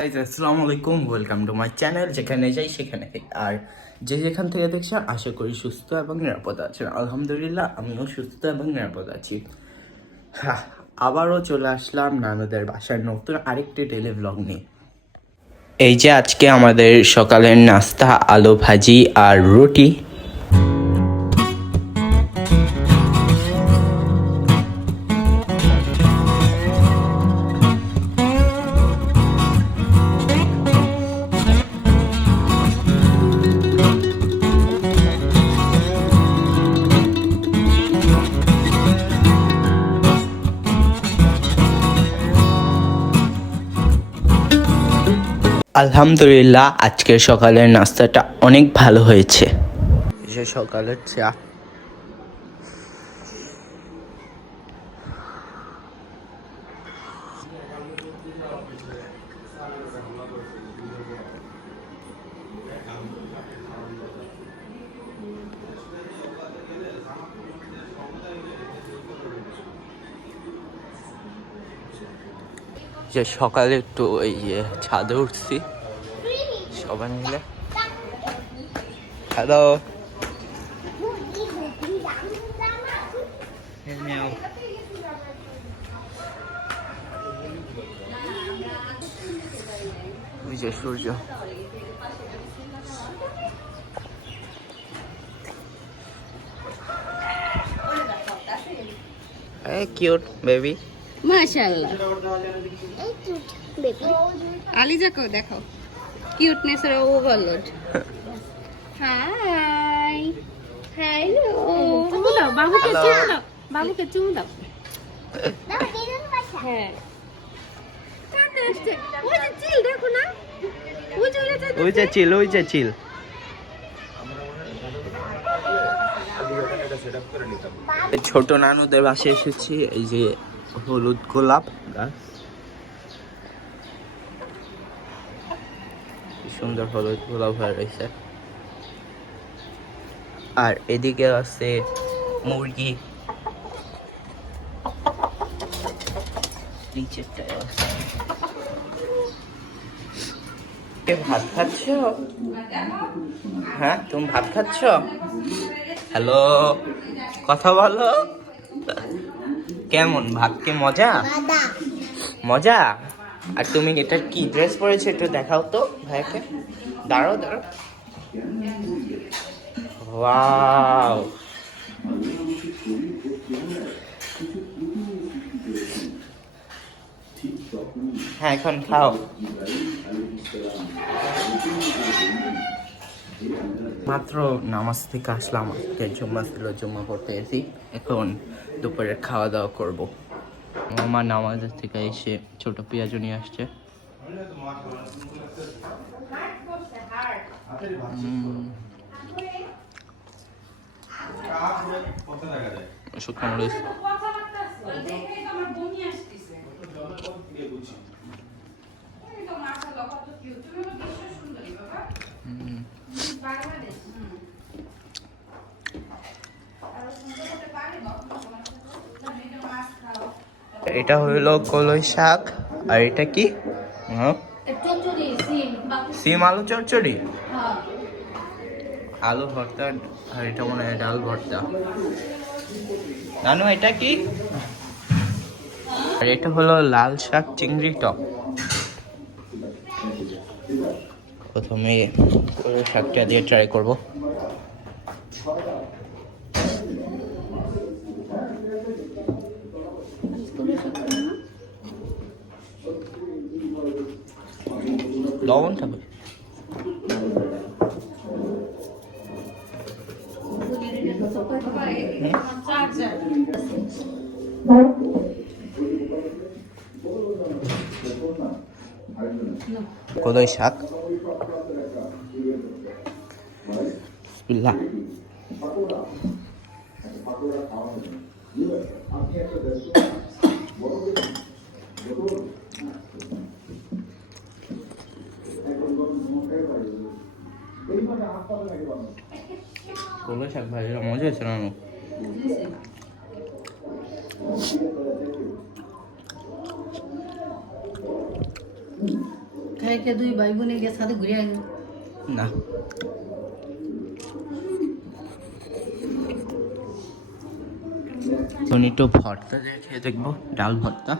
আসসালামু আলাইকুম, welcome to my channel. যেখানে যাই সেখানে খাই। আর যে যেখান থেকে দেখছে আশা করি সুস্থ এবং নিরাপদ আছেন। আলহামদুলিল্লাহ আমিও সুস্থ এবং নিরাপদ আছি। হ্যাঁ, আবারও চলে আসলাম নানুদের বাসার নতুন আরেকটি ডেলি ভ্লগ নিয়ে। এই যে আজকে আমাদের সকালের নাস্তা আলু ভাজি আর রুটি। আলহামদুলিল্লাহ আজকের সকালের নাস্তাটা অনেক ভালো হয়েছে। যে সকালের চা, যে সকালে একটু ওই ছাদে উঠছি সবাই মিলে। হ্যালো, ওই যে সূর্য। Hey, cute baby. মাশাআল্লাহ, আলিজাকেও দেখো, কিউটনেস এর ওভারলোড। হাই, হ্যালো, চুমু দাও বাবুকে, চুমু দাও বাবুকে, চুমু দাও। হ্যাঁ, কাঁদতে আসছে। ওই যে চিল দেখো না, ওই যে চিল, ওই যে চিল। ছোট নানুদের বাসায় এসেছি। এই যে হলুদ গোলাপ গাছ, সুন্দর হলুদ গোলাপ হয়ে রয়েছে। আর এদিকে আছে মুরগি, নিচেরটায় আছে। ভাত খাচ্ছ? হ্যাঁ, তুমি ভাত খাচ্ছ? হ্যালো, কথা বলো। কেমন ভাত? কে মজা মজা? আর তুমি এটা কি ড্রেস পরেছো একটু দেখাও তো ভাইকে। দাঁড়াও দাঁড়াও। ওয়াও, হ্যাঁ এখন খাও। মাত্র নামাজ থেকে আসলাম, জুম্মা ছিল, জুম্মা পড়তে এসি। এখন দুপুরের খাওয়া দাওয়া করবো। আমার নামাজের থেকে এসে ছোট পেঁয়াজু নিয়ে আসছে। শুকনো মরিচ, এটা হইলো কলই শাক। আর এটা কি? সিম আলু চচ্চড়ি, আলু ভর্তা। আর এটা মনে হয় ডাল ভর্তা। নানু এটা কি? আর এটা হলো লাল শাক চিংড়ি টক। প্রথমে কলই শাকটা দিয়ে ট্রাই করবো। লবণ থাকবে। কলই শাক, বিসমিল্লাহ। কলই শাক ভাই, এটা মজা হয়েছে না? থেকে দুই ভাই বোনে গিয়ে সাথে ঘুরে আইন। না এখন একটু ভর্তা দিয়ে খেয়ে দেখবো, ডাল ভর্তা।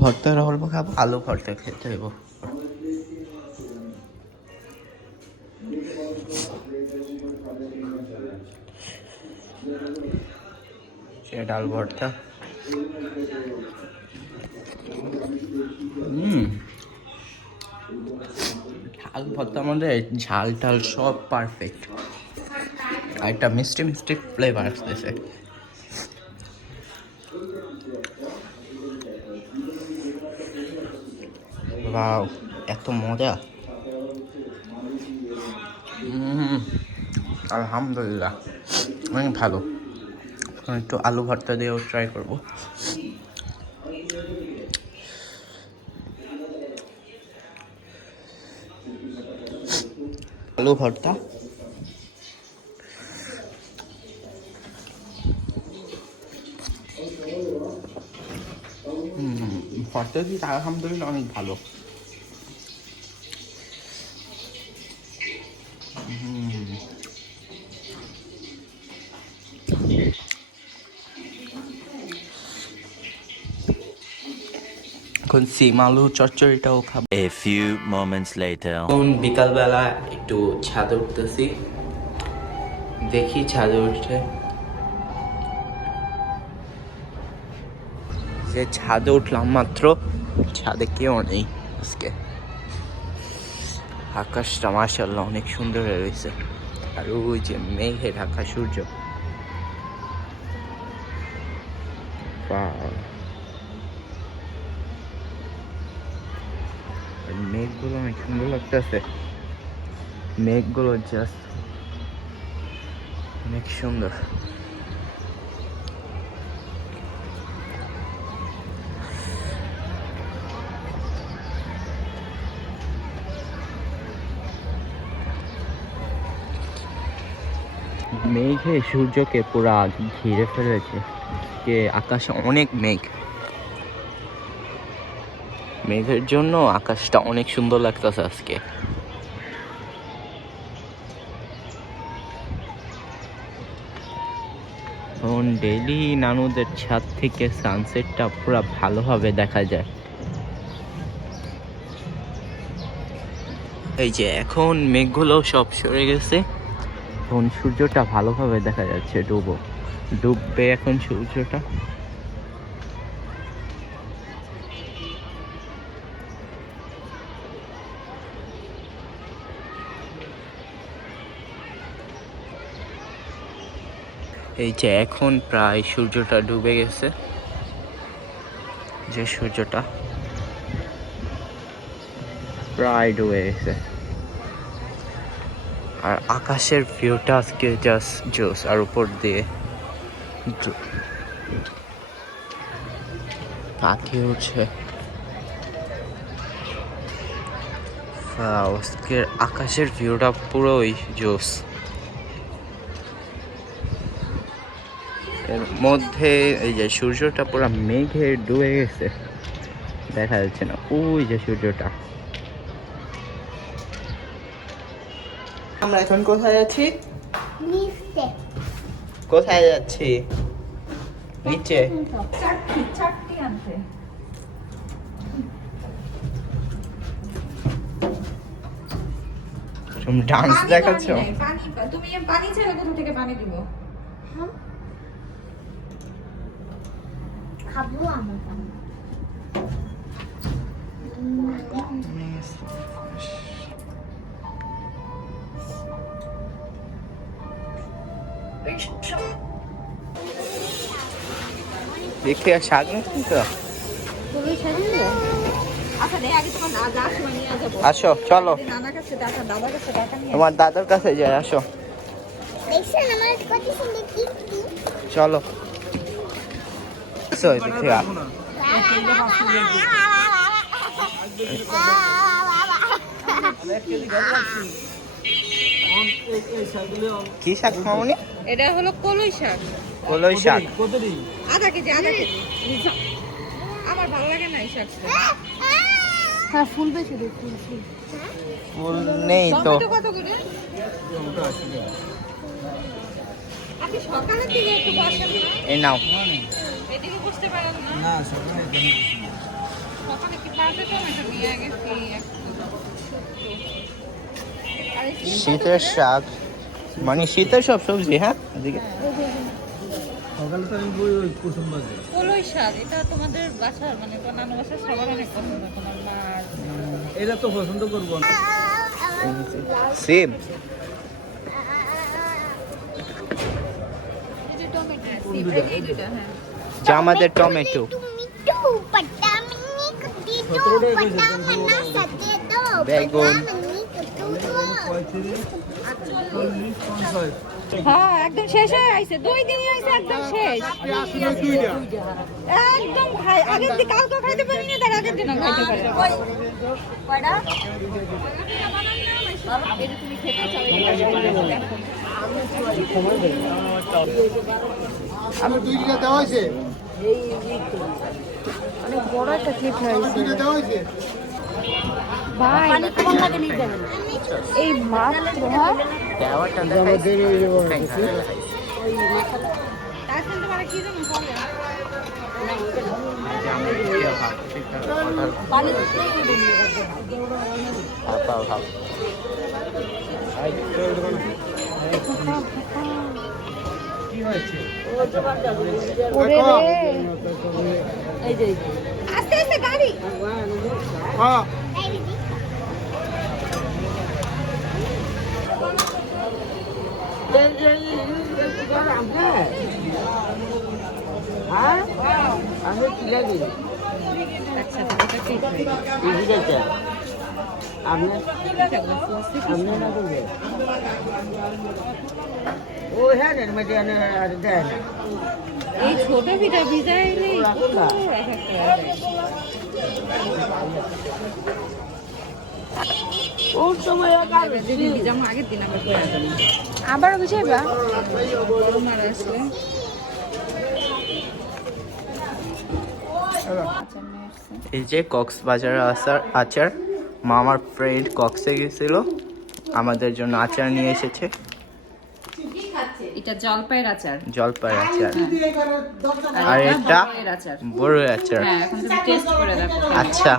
ভর্তার অল্প খাবো, আলু ভর্তা খেতে দেবো। ডাল ভর্তা ঝাল ভর্তা আমাদের ঝাল টাল সব পারফেক্ট, আর একটা মিষ্টি মিষ্টি ফ্লেভার আসতেছে। ওয়াও, এত মজা! আলহামদুলিল্লাহ, অনেক ভালো। একটু আলু ভর্তা দিয়েও ট্রাই করবো। আলু ভর্তা ভর্তা দিয়ে আলহামদুলিল্লাহ অনেক ভালো। এখন সিম আলু চচ্চড়িটাও খাবো। A few moments later. এখন বিকালবেলা একটু ছাদে উঠতেছি, দেখি ছাদে উঠে যে ছাদে উঠলাম মাত্র, ছাদে কেউ নেই আজকে। আকাশটা মাশাআল্লাহ অনেক সুন্দর হয়ে রয়েছে, আর ওই যে মেঘে ঢাকা সূর্য। মেঘগুলো অনেক সুন্দর লাগতেছে, মেঘগুলো জাস্ট অনেক সুন্দর। মেঘে সূর্যকে পুরা ঘিরে ফেলেছে, যে আকাশে অনেক মেঘ, মেঘের জন্য আকাশটা অনেক সুন্দর লাগতেছে আজকে। এখন ডেইলি নানুদের ছাদ থেকে সানসেটটা পুরো ভালোভাবে দেখা যায়। এই যে এখন মেঘগুলো সব সরে গেছে, এখন সূর্যটা ভালোভাবে দেখা যাচ্ছে, ডুববে এখন সূর্যটা। এই যে এখন প্রায় সূর্যটা ডুবে গেছে, যে সূর্যটা প্রায় ডুবে গেছে, আর আকাশের ভিউটা আজকে জাস্ট জোস। আর উপর দিয়ে পাখি উঠছে। আজকের আকাশের ভিউটা পুরোই জোস। এর মধ্যে এই যে সূর্যটা পুরো মেঘে ডুবে গেছে, দেখা যাচ্ছে না ওই যে সূর্যটা। আমরা এখন কোথায় যাচ্ছি? কোথায় যাচ্ছি? নিচে। চারটি আনতে। তুমি ডান্স দেখাচ্ছ? পানি তুমি পানি চাইলে কোথা থেকে পানি দিব? খাবো আমার পানি। দেখে শাক নাকি তো? আচ্ছা রে, আগে তোমার না যাওয়ার সময় নিয়ে যাবো। আসো চলো, নানার কাছে টাকা, দাদার কাছে টাকা নিয়ে তোমার দাদার কাছে যাই, আসো চলো। কি শাক মামনি? এটা হলো কলই শাক। কলই শাক। আধা কেজি আমার ভালো লাগে না এই শাকটা। হ্যাঁ ফুল বেশি দে ফুল ফুল ফুল নেই তো। টমেটো কত করে? আপনি সকালের দিকে একটু বসেন না, এই নাও। এদিকে বসতে পারেন না। সকালে কি পাঁচটা টমেটো নিয়ে গেছি শীতের শাক মানে শীতের সব সবজি। হ্যাঁ এদিকে কলই শাক, এটা তোমাদের বাসার মানে নানু বাসার সবার অনেক পছন্দ, তোমার মার। এটা তো পছন্দ করবো না। সেম। এই দুইটা, হ্যাঁ। যা আমাদের টমেটো। বেগুন। হ্যাঁ একদম শেষ হয়ে আইছে, 2 দিনই আইছে একদম শেষ। একদম খাই আগের দিন কালকে খাইতে পারি না, তার আগের দিনও খাইতে পারি না। কয়টা? এটা তুমি খেতে চাও, আমি 2 টাকা দেওয়া হয়েছে। অনেক বড় একটা ক্লিপ হয়েছে 2 টাকা দেওয়া হয়েছে। ভাই এই মাত্র হ্যাঁ দেওয়াটা দেখাইছি। তারপর তোমার কি জানো বলে কি হয়েছে? ওরে রে আস্তে আস্তে গাড়ি। হ্যাঁ আচ্ছা এটা ঠিক এই ছোট পিঠা ভিজাইলে যদি ভিজাম আগের দিন আবার করে দেবো। আবারও বুঝাইবা বড় মার আসলে এই যে কক্সবাজার আচার। মা আমার ফ্রেন্ড কক্সে গেছিল, আমাদের জন্য আচার নিয়ে এসেছে। এটা জলপাইয়ের আচার, জলপাই আচার। আর আর এটা বড়ইয়ের আচার। বড় আচার। হ্যাঁ এখন তুমি টেস্ট করে দেখো। আচ্ছা,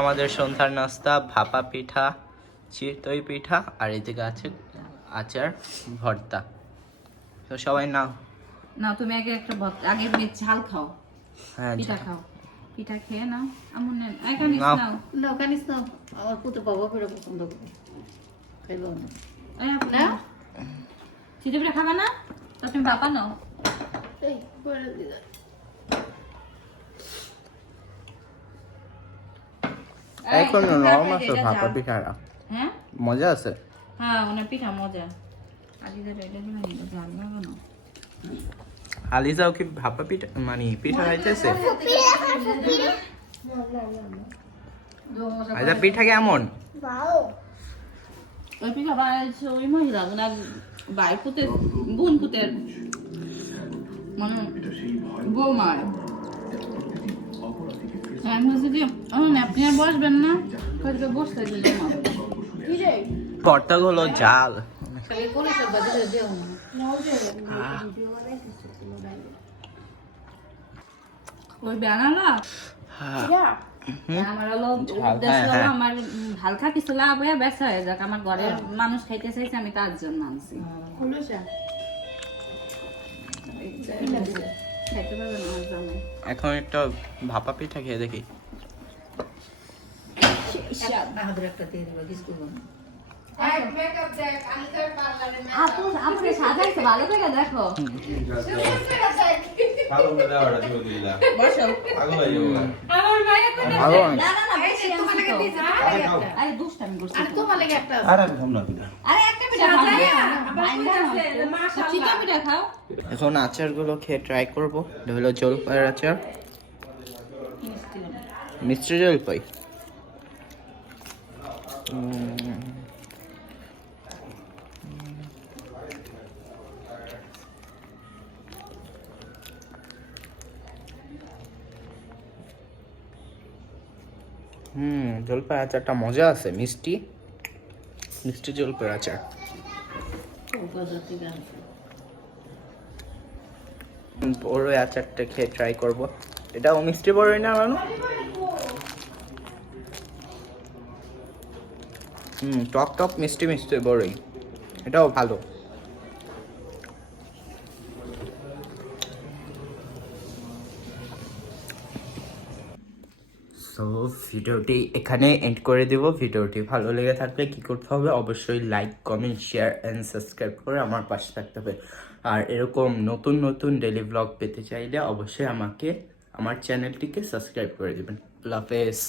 আমাদের সন্ধ্যার নাস্তা ভাপা পিঠা, চিতই পিঠা, আর এদিকে আছে আচার ভর্তা। তো সবাই নাও। না তুমি আগে একটা আগে ঝাল খাও, হ্যাঁ পিঠা খাও, পিঠা খেয়ে নাও। আমন এখানে নাও। নাও। না ওখানে তো আমার পুতো বাবা করে পছন্দ করে খাইলো না না চিতই পিঠা খাবে না তো তুমি বাবা নাও। এই করে দিদা এখন এই, নরম এটা আছে যা। ভাপা পিঠাটা, হ্যাঁ মজা আছে। হ্যাঁ মানে পিঠা মজা। আলিদা এটা দিবেন এটা জাল লাগবে না। আলিজাও কি ভাপা পিঠা মানে পিঠা খাইতেছে? আলিজা পিঠা কেমন? ওই পিঠা বানাইছে ওই মহিলা ওনার ভাই পুতের বোন পুতের মানে বৌমার। আমি বলছি যে আপনি আর বসবেন না, হয়তো বসতে জমা কি রে ভর্তাগুলো জাল। খালি করে সব বাজে দেও না ওই বানালা হ্যাঁ। আমার হলো ঝাল, উদ্দেশ্য হ্যাঁ, হলো হ্যাঁ। আমার হালকা কিছু লাভ হয়ে বেচা হয়ে যাক, আমার ঘরের মানুষ খাইতে চাইছে আমি তার জন্য আনছি। হলো সা খাইতে পারবে না আমার জামাই। এখন একটা ভাপা পিঠা খেয়ে দেখি। বাহাদুর একটা দিয়ে দিবা বিস্কুট আপু আমাকে সাজাইছে ভালো করে দেখো। বসো। ভালো না না না বেশি আনছি তো। আরে দুষ্টামি করছি তো। তোমার লাগে একটা আরে একটা পিঠা খাও চিতই পিঠা খাও। এখন আচারগুলো খেয়ে ট্রাই করবো। এটা হলো জলপাইয়ের আচার, মিষ্টি জলপাই। জলপাই আচারটা মজা আছে, মিষ্টি মিষ্টি জলপাই আচার। উপজাতি গান বড়ই আচারটা খেয়ে ট্রাই করব। এটাও মিষ্টি বড়ই না মানু? টক টক মিষ্টি মিষ্টি বড়ই, এটাও ভালো। সো ভিডিওটি এখানে এন্ড করে দেব। ভিডিওটি ভালো লেগে থাকলে কি করতে হবে, অবশ্যই like comment share and subscribe করে আমার পাশে থাকতে হবে। আর এরকম নতুন নতুন ডেইলি ব্লগ পেতে চাইলে অবশ্যই আমাকে আমার চ্যানেলটিকে সাবস্ক্রাইব করে দেবেন। আল্লাহ হাফেজ।